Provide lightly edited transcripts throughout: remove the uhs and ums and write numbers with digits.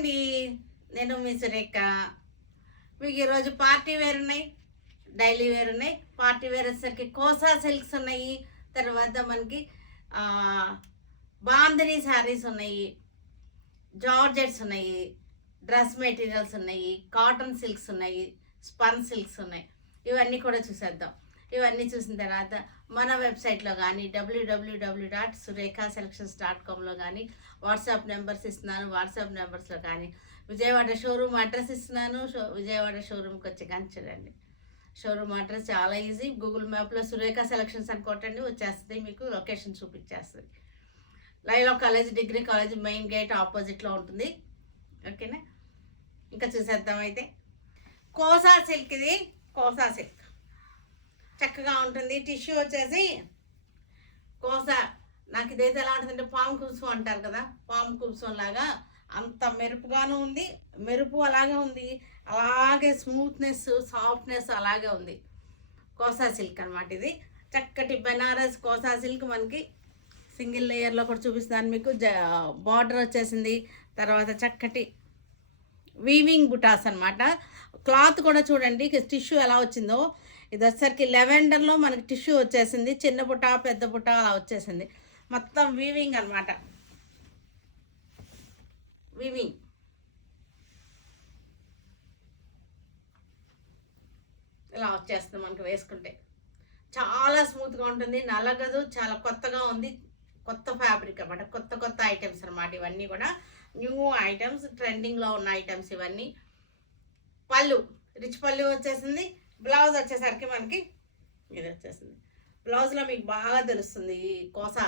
అండి, నేను మీ సురేఖ. మీకు ఈరోజు పార్టీ వేర్ ఉన్నాయి, డైలీ వేర్ ఉన్నాయి. పార్టీ వేర్ వచ్చేసరికి కోసా సిల్క్స్ ఉన్నాయి, తర్వాత మనకి బాందినీ శారీస్ ఉన్నాయి, జార్జెట్స్ ఉన్నాయి, డ్రెస్ మెటీరియల్స్ ఉన్నాయి, కాటన్ సిల్క్స్ ఉన్నాయి, స్పన్ సిల్క్స్ ఉన్నాయి. ఇవన్నీ కూడా చూసేద్దాం. ఇవన్నీ చూసిన తర్వాత మన వెబ్సైట్లో కానీ www.surekhaselections.comలో కానీ వాట్సాప్ నెంబర్స్ ఇస్తున్నాను. వాట్సాప్ నెంబర్స్లో కానీ విజయవాడ షోరూమ్ అడ్రస్ ఇస్తున్నాను. విజయవాడ షోరూమ్కి వచ్చి కానీ చూడండి. షోరూమ్ అడ్రస్ చాలా ఈజీ. గూగుల్ మ్యాప్లో సురేఖ సెలక్షన్స్ అని కొట్టండి, వచ్చేస్తుంది, మీకు లొకేషన్ చూపించేస్తుంది. Laila college, degree college main gate ఆపోజిట్లో ఉంటుంది. ఓకేనా, ఇంకా చూసేద్దాం. అయితే కోసా సిల్క్, ఇది కోసా సిల్క్ చక్కగా ఉంటుంది. టిష్యూ వచ్చేసి కోసా. నాకు ఇదైతే ఎలా ఉంటుందంటే పాము కుప్సం అంటారు కదా, పాము కుప్సం లాగా అంత మెరుపుగాను ఉంది. మెరుపు అలాగే ఉంది, అలాగే స్మూత్నెస్, సాఫ్ట్నెస్ అలాగే ఉంది. కోసా సిల్క్ అనమాట ఇది. చక్కటి బెనారస్ కోసా సిల్క్ మనకి సింగిల్ లేయర్లో కూడా చూపిస్తాను మీకు. బార్డర్ వచ్చేసింది. తర్వాత చక్కటి వీవింగ్ బుటాస్ అనమాట. క్లాత్ కూడా చూడండి టిష్యూ ఎలా వచ్చిందో. ఇది వచ్చేసరికి లెవెండర్లో మనకి టిష్యూ వచ్చేసింది. చిన్న బుట్ట, పెద్ద బుట్ట అలా వచ్చేసింది. మొత్తం వీవింగ్ అనమాట. వీవింగ్ ఇలా వచ్చేస్తుంది మనకి వేసుకుంటే. చాలా స్మూత్గా ఉంటుంది, నలగదు, చాలా కొత్తగా ఉంది. కొత్త ఫ్యాబ్రిక్ అనమాట, కొత్త కొత్త ఐటమ్స్ అనమాట. ఇవన్నీ కూడా న్యూ ఐటమ్స్, ట్రెండింగ్లో ఉన్న ఐటమ్స్ ఇవన్నీ. పళ్ళు రిచ్ పళ్ళు వచ్చేసింది. బ్లౌజ్ వచ్చేసరికి మనకి ఇది వచ్చేసింది. బ్లౌజ్లో మీకు బాగా తెలుస్తుంది ఈ కోసా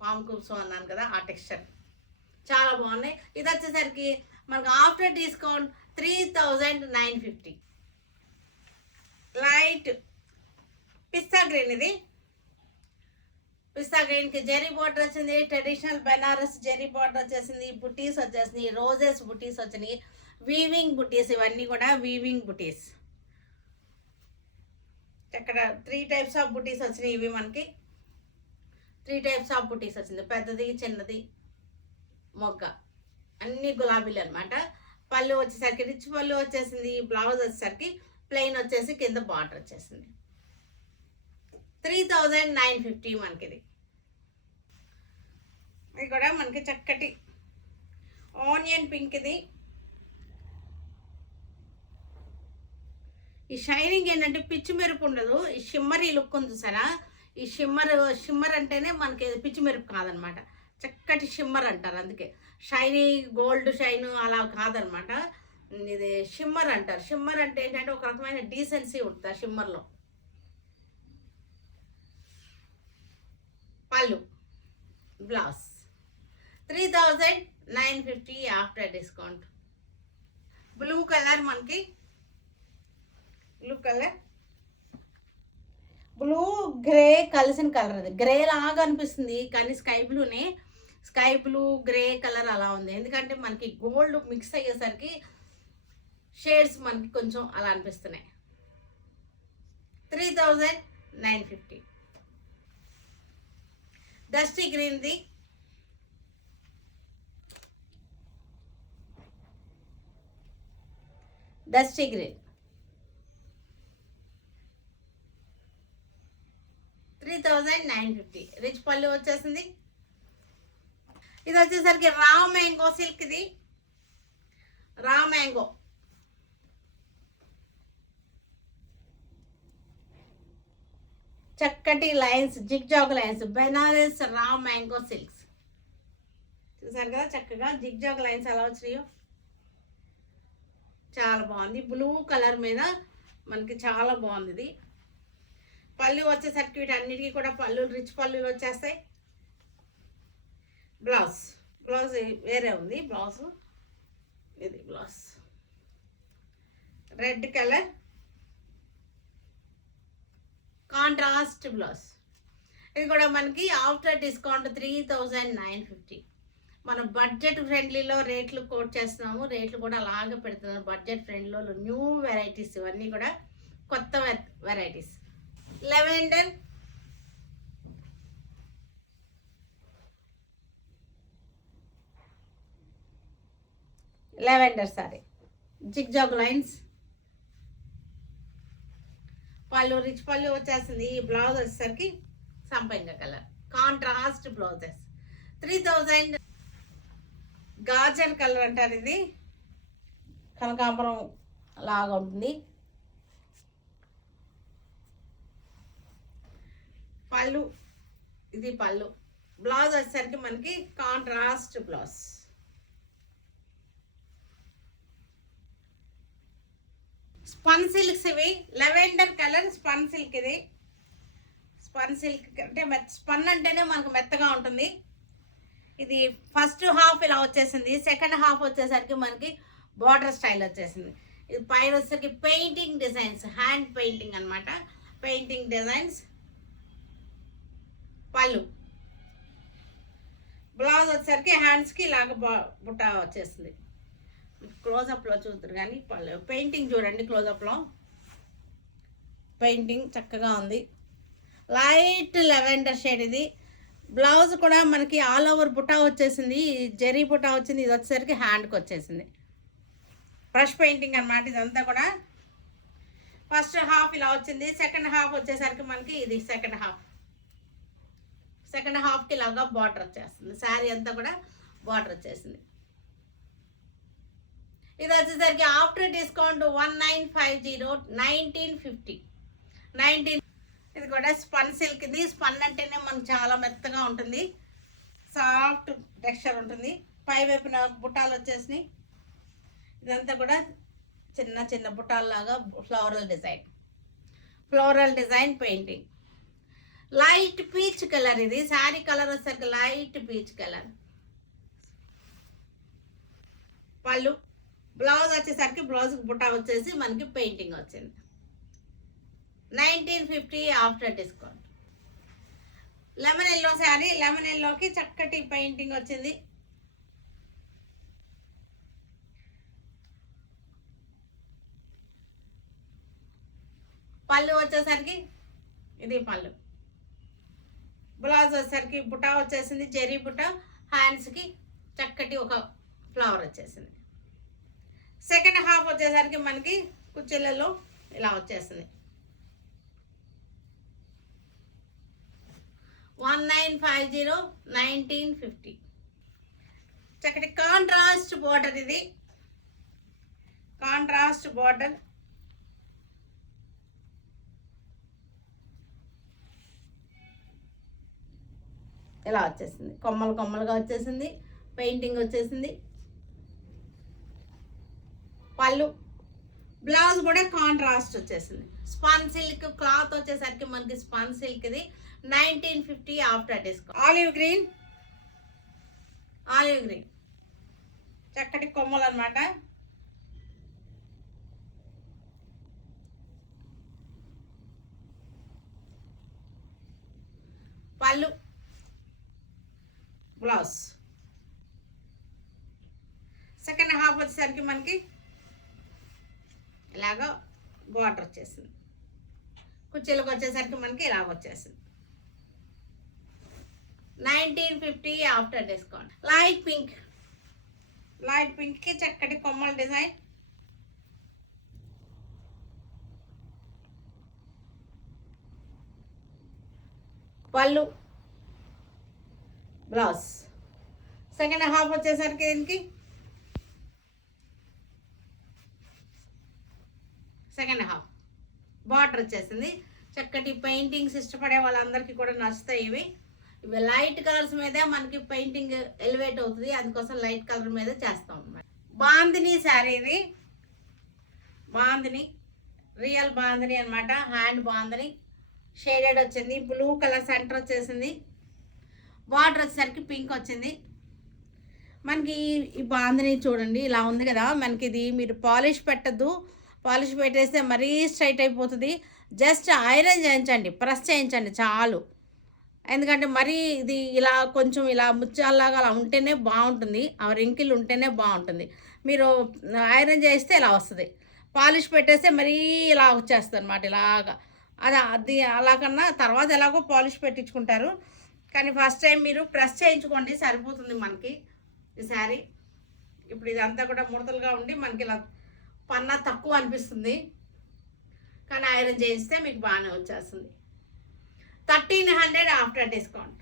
పామ్ కుప్సం అన్నాను కదా, ఆ టెక్స్చర్ చాలా బాగున్నాయి. ఇది వచ్చేసరికి మనకు ఆఫ్టర్ డిస్కౌంట్ 3950. లైట్ పిస్తా గ్రీన్. ఇది పిస్తా గ్రీన్కి జెరీ బార్డర్ వచ్చింది. ట్రెడిషనల్ బెనారస్ జెరీ బార్డర్ వచ్చేసింది. బుటీస్ వచ్చేసింది, రోజెస్ బుటీస్ వచ్చినాయి, వీవింగ్ బుటీస్. ఇవన్నీ కూడా వీవింగ్ బుటీస్. ఇక్కడ 3 టైప్స్ ఆఫ్ బుటీస్ వచ్చినాయి. ఇవి మనకి 3 టైప్స్ ఆఫ్ బుటీస్ వచ్చింది, పెద్దది, చిన్నది, మొగ్గ, అన్ని గులాబీలు అనమాట. పళ్ళు వచ్చేసరికి రిచ్ పళ్ళు వచ్చేసింది. బ్లౌజ్ వచ్చేసరికి ప్లెయిన్ వచ్చేసి కింద బార్డర్ వచ్చేసింది. 3950 మనకి ఇది. ఇది కూడా మనకి చక్కటి ఆనియన్ పింక్. ఇది ఈ షైనింగ్ ఏంటంటే పిచ్చి మెరుపు ఉండదు, ఈ షిమ్మరీ లుక్ ఉంది చూసారా. ఈ షిమ్మర్ అంటేనే మనకి పిచ్చి మెరుపు కాదనమాట, చక్కటి షిమ్మర్ అంటారు. అందుకే షైనీ గోల్డ్ షైన్ అలా కాదనమాట, ఇది షిమ్మర్ అంటారు. షిమ్మర్ అంటే ఏంటంటే ఒక రకమైన డీసెన్సీ ఉంటుంది ఆ షిమ్మర్లో. పళ్ళు, blouse 3950 after discount. Blue colour మనకి, బ్లూ కలర్, బ్లూ గ్రే కలిసిన కలర్. అది గ్రే లాగా అనిపిస్తుంది కానీ స్కై బ్లూ గ్రే కలర్ అలా ఉంది. ఎందుకంటే మనకి గోల్డ్ మిక్స్ అయ్యేసరికి షేడ్స్ మనకి కొంచెం అలా అనిపిస్తున్నాయి. 3950. డస్టీ గ్రీన్ది, డస్టీ గ్రీన్ 3950. రిచ్ పళ్ళు వచ్చేసింది. ఇది వచ్చేసరికి రా మ్యాంగో సిల్క్. ఇది రా మ్యాంగో, చక్కటి lines, zigzag lines, Banaras raw mango silks. చూసారు కదా చక్కగా జిగ్ జాగ్ లైన్స్ ఎలా వచ్చినాయో, చాలా బాగుంది. బ్లూ కలర్ మీద మనకి చాలా బాగుంది. ఇది పళ్ళు వచ్చేసరికి వీటన్నిటికీ కూడా పళ్ళు రిచ్ పళ్ళులు వచ్చేస్తాయి. బ్లౌజ్ వేరే ఉంది. బ్లౌజ్ ఇది blouse red colour contrast blouse. ఇది కూడా మనకి ఆఫ్టర్ డిస్కౌంట్ 3950. మనం బడ్జెట్ ఫ్రెండ్లీలో రేట్లు కోట్ చేస్తున్నాము. రేట్లు కూడా అలాగే పెడుతున్నాం బడ్జెట్ ఫ్రెండ్లీలో. న్యూ వెరైటీస్ ఇవన్నీ కూడా కొత్త varieties. Lavender, lavender sari, zigzag lines. పళ్ళు రిచ్ పళ్ళు వచ్చేస్తుంది. ఈ బ్లౌజ్ వచ్చేసరికి సంపంగ కలర్ కాంట్రాస్ట్ బ్లౌజెస్. 3000 గాజర్ కలర్ అంటారు. ఇది కనకాంబరం లాగా ఉంటుంది. పళ్ళు, ఇది పళ్ళు. బ్లౌజ్ వచ్చేసరికి మనకి కాంట్రాస్ట్ బ్లౌజ్. స్పన్ సిల్క్స్ ఇవి, లెవెండర్ కలర్ స్పన్ సిల్క్. ఇది స్పన్ సిల్క్ అంటే స్పన్ అంటేనే మనకు మెత్తగా ఉంటుంది. ఇది ఫస్ట్ హాఫ్ ఇలా వచ్చేసింది, సెకండ్ హాఫ్ వచ్చేసరికి మనకి బార్డర్ స్టైల్ వచ్చేసింది. ఇది పైన వచ్చేసరికి పెయింటింగ్ డిజైన్స్, హ్యాండ్ పెయింటింగ్ అనమాట, పెయింటింగ్ డిజైన్స్. పళ్ళు, బ్లౌజ్ వచ్చేసరికి హ్యాండ్స్కి ఇలాగ బుట్ట వచ్చేస్తుంది. క్లోజప్లో చూద్దరు కానీ పళ్ళు పెయింటింగ్ చూడండి. క్లోజప్లో పెయింటింగ్ చక్కగా ఉంది. Light lavender shade. ఇది బ్లౌజ్ కూడా మనకి ఆల్ ఓవర్ బుటా వచ్చేసింది, జెరీ బుటా వచ్చింది. ఇది వచ్చేసరికి హ్యాండ్కి వచ్చేసింది. బ్రష్ పెయింటింగ్ అనమాట ఇదంతా కూడా. ఫస్ట్ హాఫ్ ఇలా వచ్చింది, సెకండ్ హాఫ్ వచ్చేసరికి మనకి ఇది సెకండ్ హాఫ్. సెకండ్ హాఫ్కి ఇలాగా బార్డర్ వచ్చేస్తుంది. శారీ అంతా కూడా బార్డర్ వచ్చేసింది. ఇది వచ్చేసరికి ఆఫ్టర్ డిస్కౌంట్ 1950, 1950. ఇది కూడా స్పన్ సిల్క్. ఇది స్పన్ అంటేనే మనకు చాలా మెత్తగా ఉంటుంది, సాఫ్ట్ టెక్స్చర్ ఉంటుంది. పై వైపున బుట్టాలు వచ్చేసినాయి. ఇదంతా కూడా చిన్న చిన్న బుట్టాల్లాగా floral design painting. Light peach colour. ఇది శారీ కలర్ వచ్చేసరికి లైట్ పీచ్ కలర్. పళ్ళు, బ్లౌజ్ వచ్చేసరికి బ్లౌజ్ బుట్టా వచ్చేసి మనకి పెయింటింగ్ వచ్చింది. 1950 after discount. Lemon yellow sari, lemon ఎల్లోకి చక్కటి పెయింటింగ్ వచ్చింది. పళ్ళు వచ్చేసరికి ఇది పళ్ళు. బ్లౌజ్ వచ్చేసరికి బుటా వచ్చేసింది, జెరీ బుటా. హ్యాండ్స్కి చక్కటి ఒక ఫ్లవర్ వచ్చేసింది. సెకండ్ హాఫ్ వచ్చేసరికి మనకి కుచ్చెలలో ఇలా వచ్చేసింది. 1950, 1950. చక్కటి కాంట్రాస్ట్ బార్డర్. ఇది కాంట్రాస్ట్ బార్డర్. ఇలా వచ్చేసింది, కొమ్మలు కొమ్మలుగా వచ్చేసింది, పెయింటింగ్ వచ్చేసింది. పళ్ళు, బ్లౌజ్ కూడా కాంట్రాస్ట్ వచ్చేసింది. స్పన్ సిల్క్ క్లాత్ వచ్చేసరికి మనకి స్పన్ సిల్క్. ఇది 1950 ఆఫ్టర్ డిస్కౌంట్. ఆలివ్ గ్రీన్ చక్కటి కొమ్మలు అన్నమాట. పళ్ళు, బ్లౌజ్. సెకండ్ హాఫ్ వచ్చేసరికి మనకి ఇలాగా బార్డర్ వచ్చేసింది. కుర్చీలకు వచ్చేసరికి మనకి ఇలాగ వచ్చేసింది. 1950 ఆఫ్టర్ డిస్కౌంట్. లైట్ పింక్కి చక్కటి కొమ్మల డిజైన్. పళ్ళు, బ్లౌజ్. సెకండ్ హాఫ్ వచ్చేసరికి దీనికి సెకండ్ హాఫ్ బార్డర్ వచ్చేసింది. చక్కటి పెయింటింగ్స్ ఇష్టపడే వాళ్ళందరికీ కూడా నచ్చుతాయి. ఇవి లైట్ కలర్స్ మీద మనకి పెయింటింగ్ ఎలివేట్ అవుతుంది, అందుకోసం లైట్ కలర్ మీద చేస్తాం అన్నమాట. బాందిని శారీ. ఇది బాందిని, రియల్ బాందిని అనమాట. హ్యాండ్ బాందిని షేడెడ్ వచ్చింది. బ్లూ కలర్ సెంటర్ వచ్చేసింది. బార్డర్ వచ్చేసరికి పింక్ వచ్చింది. మనకి ఈ బాందిని చూడండి ఇలా ఉంది కదా. మనకి ఇది మీరు పాలిష్ పెట్టద్దు, పాలిష్ పెట్టేస్తే మరీ స్ట్రైట్ అయిపోతుంది. జస్ట్ ఐరన్ చేయించండి, ప్రెస్ చేయించండి చాలు. ఎందుకంటే మరీ ఇది ఇలా కొంచెం ఇలా ముత్యాలలాగా అలా ఉంటేనే బాగుంటుంది, ఆ రింకిల్ ఉంటేనే బాగుంటుంది. మీరు ఐరన్ చేస్తే ఇలా వస్తుంది, పాలిష్ పెట్టేస్తే మరీ ఇలా వచ్చేస్తుంది అనమాట ఇలాగా. అది అలా కన్నా తర్వాత ఎలాగో పాలిష్ పెట్టించుకుంటారు, కానీ ఫస్ట్ టైం మీరు ప్రెస్ చేయించుకోండి సరిపోతుంది మనకి. ఈ శారీ ఇప్పుడు ఇదంతా కూడా ముడతలుగా ఉండి మనకి ఇలా పన్నా తక్కువ అనిపిస్తుంది, కానీ ఐరన్ చేయిస్తే మీకు బాగానే వచ్చేస్తుంది. 1300 ఆఫ్టర్ డిస్కౌంట్.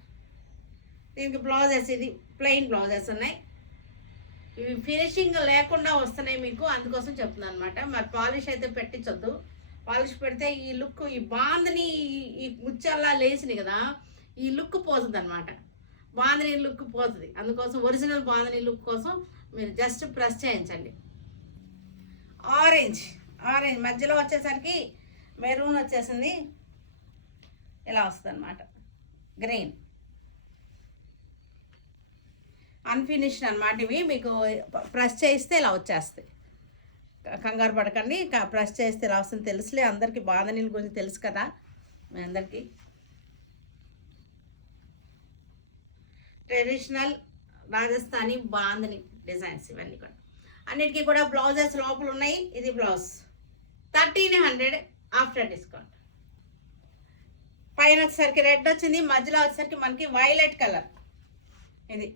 దీనికి బ్లౌజెస్, ఇది ప్లెయిన్ బ్లౌజెస్ ఉన్నాయి. ఇవి ఫినిషింగ్ లేకుండా వస్తున్నాయి మీకు, అందుకోసం చెప్తున్నాను అనమాట. మరి పాలిష్ అయితే పెట్టించొద్దు. పాలిష్ పెడితే ఈ లుక్, ఈ బాందని, ఈ ముచ్చల్లా లేచినాయి కదా, ఈ లుక్ పోతుంది అనమాట. బాందని లుక్ పోతుంది. అందుకోసం ఒరిజినల్ బాందని లుక్ కోసం మీరు జస్ట్ ప్రెస్ చేయించండి. ఆరెంజ్ మధ్యలో వచ్చేసరికి మెరూన్ వచ్చేసింది, ఇలా వస్తుంది అనమాట. గ్రీన్ అన్ఫినిష్డ్ అనమాట. ఇవి మీకు ప్రెస్ చేయిస్తే ఇలా వచ్చేస్తాయి, కంగారు పడకండి. ప్రెస్ చేస్తే ఇలా వస్తుంది. తెలుసులే అందరికీ, బాంధనీల గురించి తెలుసు కదా మీ అందరికీ. ట్రెడిషనల్ రాజస్థానీ బాంధని డిజైన్స్ ఇవన్నీ కూడా. అన్నిటికీ కూడా బ్లౌజెస్ లోపల ఉన్నాయి. ఇది బ్లౌజ్ 1300 ఆఫ్టర్ డిస్కౌంట్. పైన వచ్చేసరికి రెడ్ వచ్చింది, మధ్యలో వచ్చేసరికి మనకి వైలెట్ కలర్. ఇది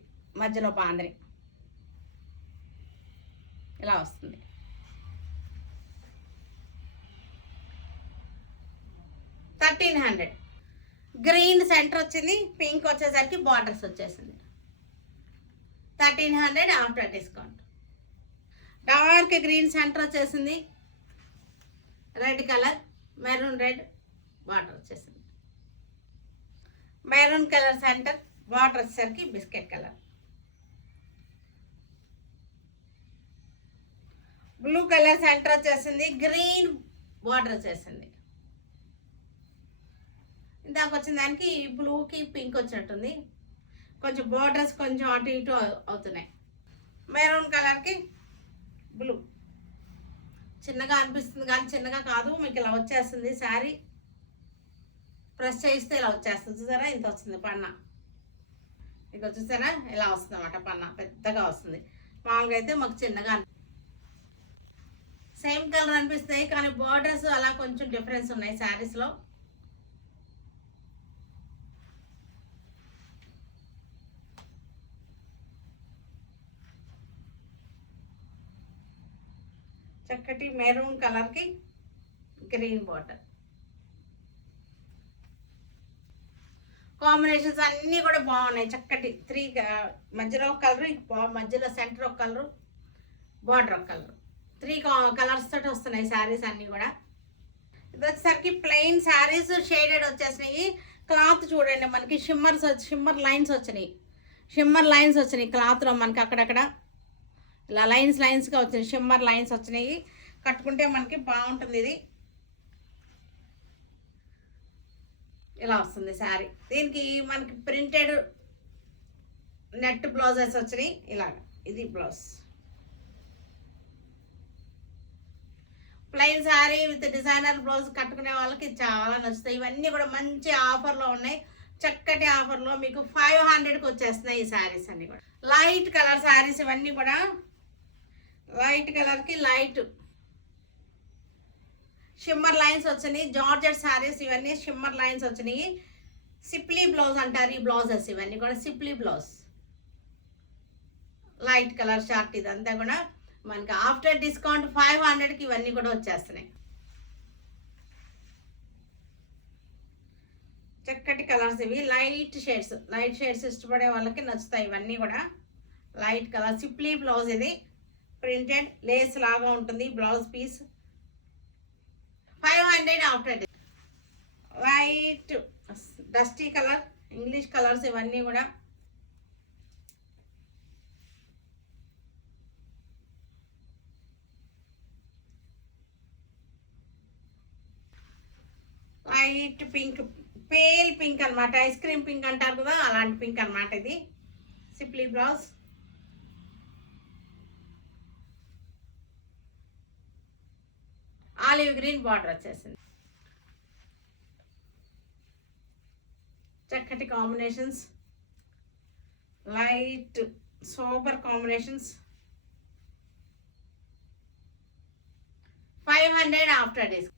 మధ్యలో బాంధని ఇలా వస్తుంది. $1300. గ్రీన్ సెంటర్ వచ్చింది, పింక్ వచ్చేసరికి బార్డర్స్ వచ్చేసింది. 1300 after discount. Dark green centre వచ్చేసింది, red colour, maroon red border వచ్చేసింది. మెరూన్ కలర్ సెంటర్, బార్డర్ వచ్చేసరికి biscuit colour. Blue colour centre వచ్చేసింది, గ్రీన్ బార్డర్ వచ్చేసింది. ఇందాక వచ్చిన దానికి బ్లూకి పింక్ వచ్చినట్టుంది, కొంచెం బార్డర్స్ కొంచెం అటు ఇటు అవుతున్నాయి. మెరూన్ కలర్కి బ్లూ. చిన్నగా అనిపిస్తుంది కానీ చిన్నగా కాదు, మీకు ఇలా వచ్చేస్తుంది. శారీ ప్రెస్ చేయిస్తే ఇలా వచ్చేస్తుంది. చూసారా, ఇంత వస్తుంది పన్నా. ఇక చూసారా, ఇలా వస్తుంది అన్నమాట. పన్నా పెద్దగా వస్తుంది. మామూలుగా అయితే మాకు చిన్నగా సేమ్ కలర్ అనిపిస్తాయి, కానీ బార్డర్స్ అలా కొంచెం డిఫరెన్స్ ఉన్నాయి శారీస్లో. చక్కటి మెరూన్ కలర్కి గ్రీన్ బార్డర్. కాంబినేషన్స్ అన్నీ కూడా బాగున్నాయి. చక్కటి 3 మధ్యలో ఒక కలరు, మధ్యలో సెంటర్ ఒక కలరు, బార్డర్ ఒక కలరు. 3 కలర్స్ తోటి వస్తున్నాయి శారీస్ అన్నీ కూడా. ఇది వచ్చేసరికి ప్లెయిన్ శారీస్ షేడెడ్ వచ్చేసినాయి. క్లాత్ చూడండి, మనకి షిమ్మర్ లైన్స్ వచ్చినాయి క్లాత్లో. మనకి అక్కడక్కడ ఇలా లైన్స్గా వచ్చినాయి, షిమ్మర్ లైన్స్ వచ్చినాయి. కట్టుకుంటే మనకి బాగుంటుంది. ఇది ఇలా వస్తుంది శారీ. దీనికి మనకి ప్రింటెడ్ నెట్ బ్లౌజెస్ వచ్చినాయి ఇలాగ. ఇది blouse. Plain sari with designer blouse కట్టుకునే వాళ్ళకి చాలా నచ్చుతాయి. ఇవన్నీ కూడా మంచి ఆఫర్లో ఉన్నాయి. చక్కటి ఆఫర్లో మీకు 500కి వచ్చేస్తున్నాయి ఈ శారీస్ అన్నీ కూడా. లైట్ కలర్ శారీస్ ఇవన్నీ కూడా. వైట్ కలర్కి లైట్ షిమ్మర్ లైన్స్ వచ్చినాయి. జార్జెట్ శారీస్ ఇవన్నీ షిమ్మర్ లైన్స్ వచ్చినాయి. సిప్లీ బ్లౌజ్ అంటారు ఈ బ్లౌజెస్. ఇవన్నీ కూడా సిప్లీ బ్లౌజ్. Light colour short. ఇదంతా కూడా మనకి ఆఫ్టర్ డిస్కౌంట్ 500కి ఇవన్నీ కూడా వచ్చేస్తున్నాయి. చక్కటి కలర్స్ ఇవి. లైట్ షేడ్స్ ఇష్టపడే వాళ్ళకి నచ్చుతాయి ఇవన్నీ కూడా. లైట్ కలర్ సిప్లీ బ్లౌజ్. ఇది ప్రింటెడ్ లేస్ లాగా ఉంటుంది blouse piece. 500 after. White dusty colour, English colours ఇవన్నీ కూడా. లైట్ పింక్, పేల్ పింక్ అనమాట. ఐస్ క్రీమ్ పింక్ అంటారు కదా, అలాంటి పింక్ అనమాట. ఇది సిప్లీ బ్లౌజ్. ఆలివ్ గ్రీన్ బార్డర్ వచ్చేసింది. చక్కటి combinations, light super combinations. 500 after discount.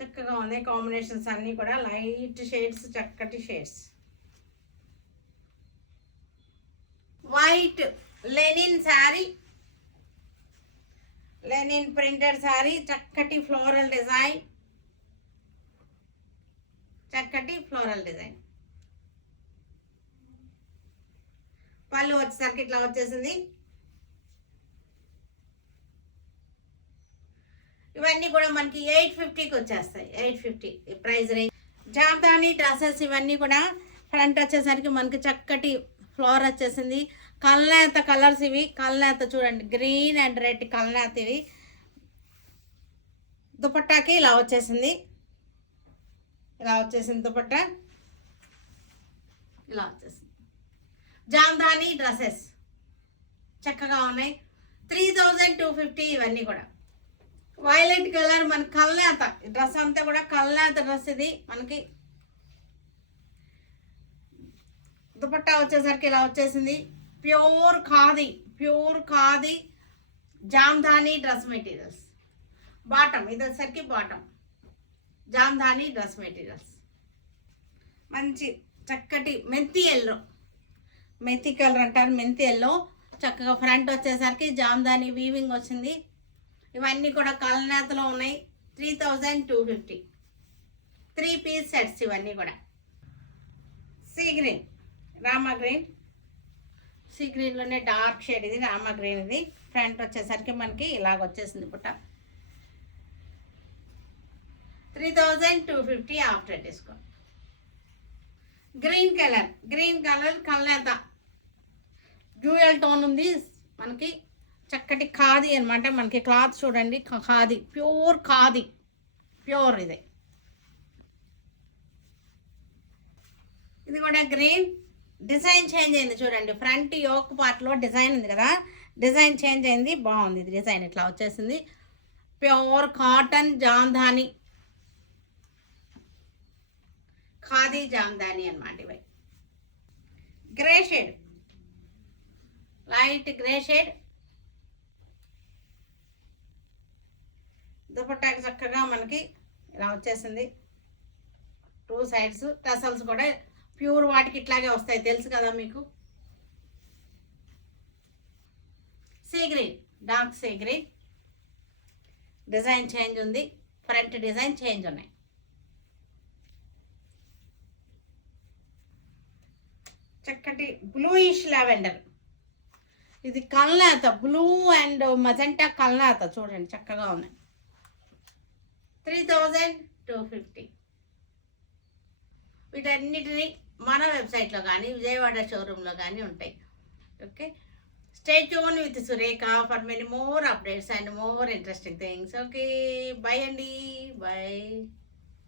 చక్కగా ఉంది కాంబినేషన్స్ అన్నీ కూడా. లైట్ షేడ్స్, చక్కటి shades. White linen sari, linen printed sari, చక్కటి ఫ్లోరల్ డిజైన్, చక్కటి ఫ్లోరల్ డిజైన్. పళ్ళు వచ్చేసరికి ఇట్లా వచ్చేసింది. ఇవన్నీ కూడా మనకి 850కి వచ్చేస్తాయి. 850 ప్రైస్ రేంజ్. జామ్దాని డ్రెస్సెస్ ఇవన్నీ కూడా ఫ్రంట్ వచ్చేసరికి మనకి చక్కటి ఫ్లవర్ వచ్చేసింది. కల్నేత కలర్స్ ఇవి. కల్నేత చూడండి, గ్రీన్ అండ్ రెడ్ కల్నేత ఇవి. దుపట్టాకి ఇలా వచ్చేసింది. ఇలా వచ్చేసింది దుపట్టా. ఇలా వచ్చేసింది. జామ్దాని డ్రెస్సెస్ చక్కగా ఉన్నాయి. 3250 ఇవన్నీ కూడా. వైలెట్ కలర్ మన కల్నేత డ్రెస్ అంతా కూడా కల్నేత డ్రెస్. ఇది మనకి దుపట్టా వచ్చేసరికి ఇలా వచ్చేసింది. Pure khadi, pure khadi Jamdani dress materials. Bottom ఇది వచ్చేసరికి బాటమ్ జామ్దాని డ్రెస్ మెటీరియల్స్. మంచి చక్కటి మెంతి ఎల్లో, మెంతి కలర్ అంటారు, మెంతి ఎల్లో. చక్కగా ఫ్రంట్ వచ్చేసరికి జామ్దాని వీవింగ్ వచ్చింది. ఇవన్నీ కూడా కల్నేతలో ఉన్నాయి. 3250 3 పీస్ సెట్స్ ఇవన్నీ కూడా. Sea green, Rama green, sea గ్రీన్లోనే డార్క్ షేడ్ ఇది రామా గ్రీన్. ఇది ఫ్రంట్ వచ్చేసరికి మనకి ఇలాగ వచ్చేసింది పుట్ట. 3250 after discount. Green colour, green colour కల్నేత డ్యూయల్ టోన్ ఉంది మనకి. చక్కటి ఖాదీ అనమాట. మనకి క్లాత్ చూడండి, ఖాదీ, ప్యూర్ ఖాదీ, ప్యూర్. ఇది ఇది కూడా గ్రీన్. డిజైన్ చేంజ్ అయింది చూడండి. ఫ్రంట్ యోక్ పార్ట్లో డిజైన్ ఉంది కదా, డిజైన్ చేంజ్ అయింది. బాగుంది ఇది డిజైన్. ఇట్లా వచ్చేసింది. ప్యూర్ కాటన్ జామ్దాని, ఖాదీ జామ్దాని అనమాట ఇవి. Grey shade, light grey shade. దుపట్టాకి చక్కగా మనకి ఇలా వచ్చేసింది. 2 సైడ్స్ టసల్స్ కూడా ప్యూర్ వాటికి ఇట్లాగే వస్తాయి, తెలుసు కదా మీకు. Sea green, dark sea green. Design change ఉంది, ఫ్రంట్ డిజైన్ చేంజ్ ఉన్నాయి. చక్కటి బ్లూయిష్ లావెండర్. ఇది కల్నేత, బ్లూ అండ్ మజెంటా కల్నేత చూడండి, చక్కగా ఉన్నాయి. 3250. వీటన్నిటిని మన వెబ్సైట్లో కానీ విజయవాడ షోరూంలో కానీ ఉంటాయి. Okay, stay tune with Surekha for many more updates and more interesting things. Okay, by అండి, బై.